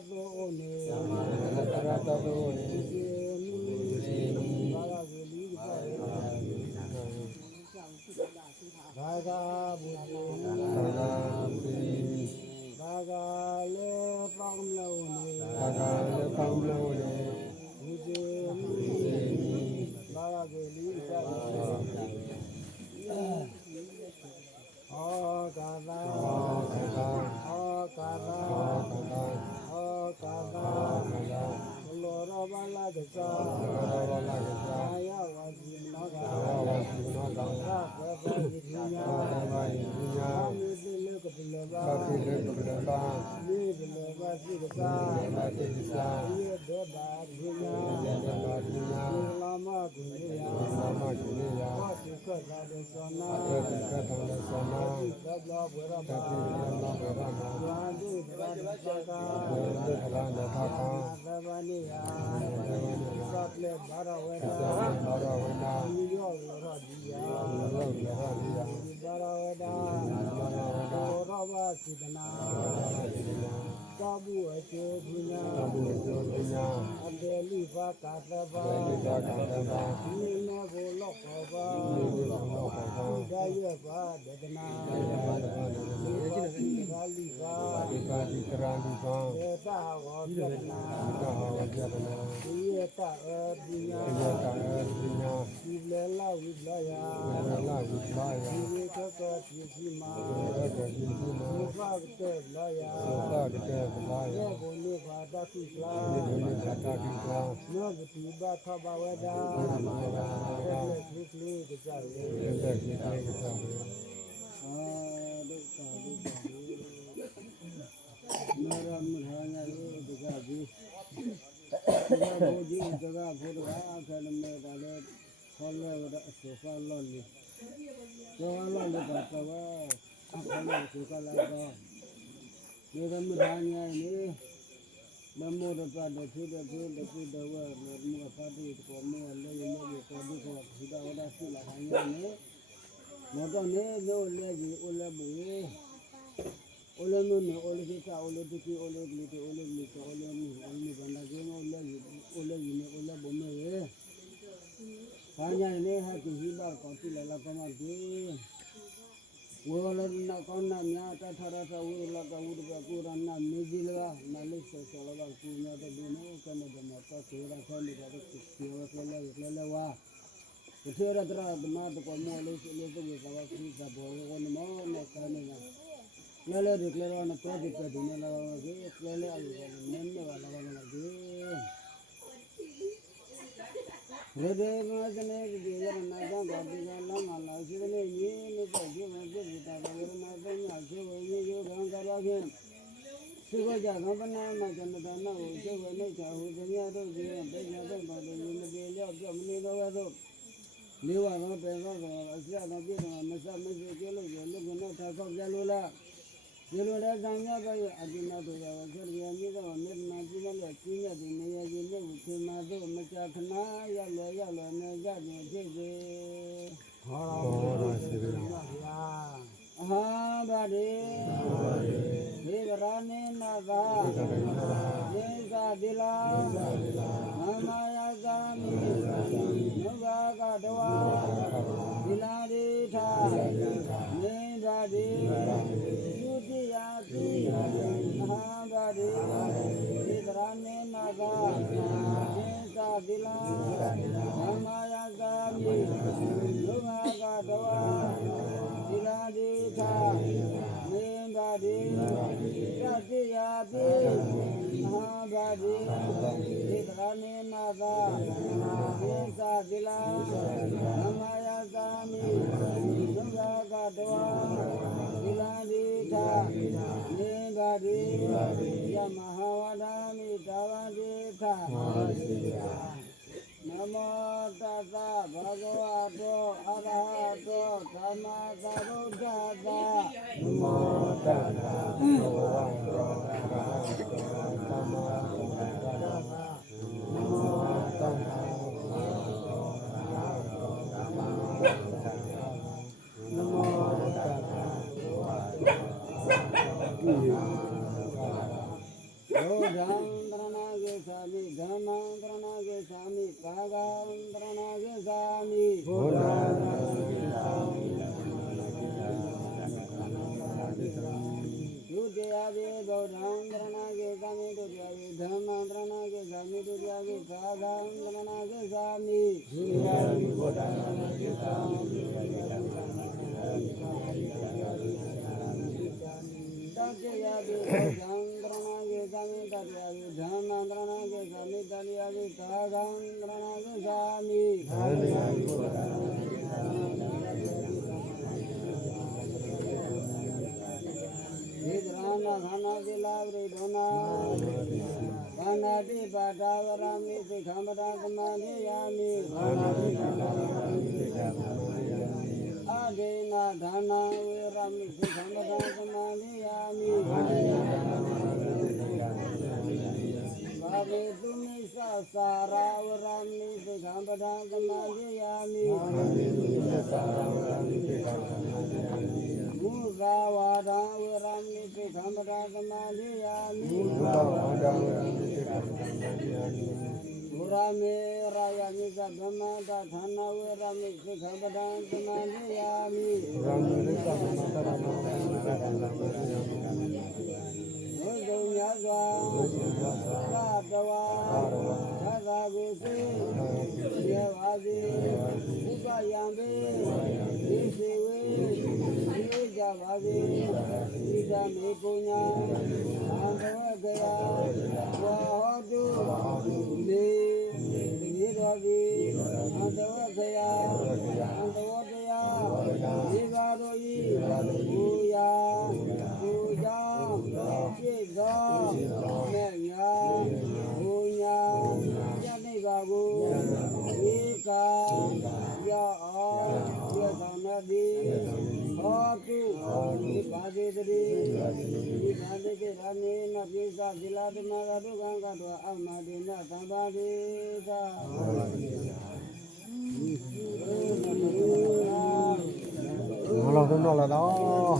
Taratone, Taratone, ဒံတရဏဂေသာမိဓမ္မံတရဏဂေသာမိဘာဂံတရဏဂေသာမိဘုရားတရဏဂေသာမိဒုတိယဝေဗုဒ္ဓံတရဏဂေသာမိဒုတိယဝေဓမ္မံတရဏဂေသာမိဒုတိယဝေဘာဂံတရဏဂေသာမိဒုတိယဝေဘုရားတရဏဂေသာမိတတိယဝေဓမ္မံတရဏဂေသာမိတတိယဝေဓမ္မံတရဏဂေသာမိတတိယဝေဘာဂံတရဏဂေသာမိတတိယဝေဓမ္မံတရဏဂေသာမိတတိယဝေဘာဂံတရဏဂေသာမိတတိယဝေဘုရားတရဏဂေသာမိေဒရဏခန္ဓာသီလဝိဒုနာခန္ဓာတိပါဒဝရမိသိခမ္ပဒသမာဓိယာမိခန္ဓာတိပါဒဝရမိသိခမ္ပဒသမာဓိယာမိအဒေနာဒါနာဝေရမိသိခမ္ပဒသမာဓိယာမိအဒေနာဒါနာဝေရမိသိခမ္ပဒသမာဓိယာမိဘာဝေသူမိသသာရဝရမိသိခမ္ပဒသမာဓိယာမိဘာဝေသူမိသသာရဝရမိသိခမ္ပဒသမာဓိယာမိမုသာဝါဒံဝေရမိသိခမ္ပဒသမာဓိယာမိမုသာဝါဒံဝေရမိသိခမ္ပဒသမာဓိယာမိမုရမေရာယမိသဗမ္မာတဌာနဝေရမိသိခမ္ပဒသမာဓိယာမိမုရမေရာယမိသဗမ္မာတဌာနဝေရမိသိခမ္ပဒသမာဓိယာမိဘုဒ္ဓမြတ်စွာသတ္တဝါသာသာကိုစေရေပါစေဥပယံပေဒီစေဝေဒီကြပါစေဒီသမေပုညာသံဃဝကရာဝါဟောတုလေဒီတော်ဒီသံဃဝကရာသံဃဝတရားဒီပါတို့ဤဘူယာဘူကြောင့်ပြည့်သောမဲ့ညာဘူညာယနေ့ပါကိုဧကာရောအောင်ပြည့်ဆောင်နေသည်ဟောတုဒီပါစေတည်းဒီပါစေကေရမေနပိသသီလဓမ္မကဒုက္ခံကတော့အမတိနသံပါတိသာ Nó đâu là đó.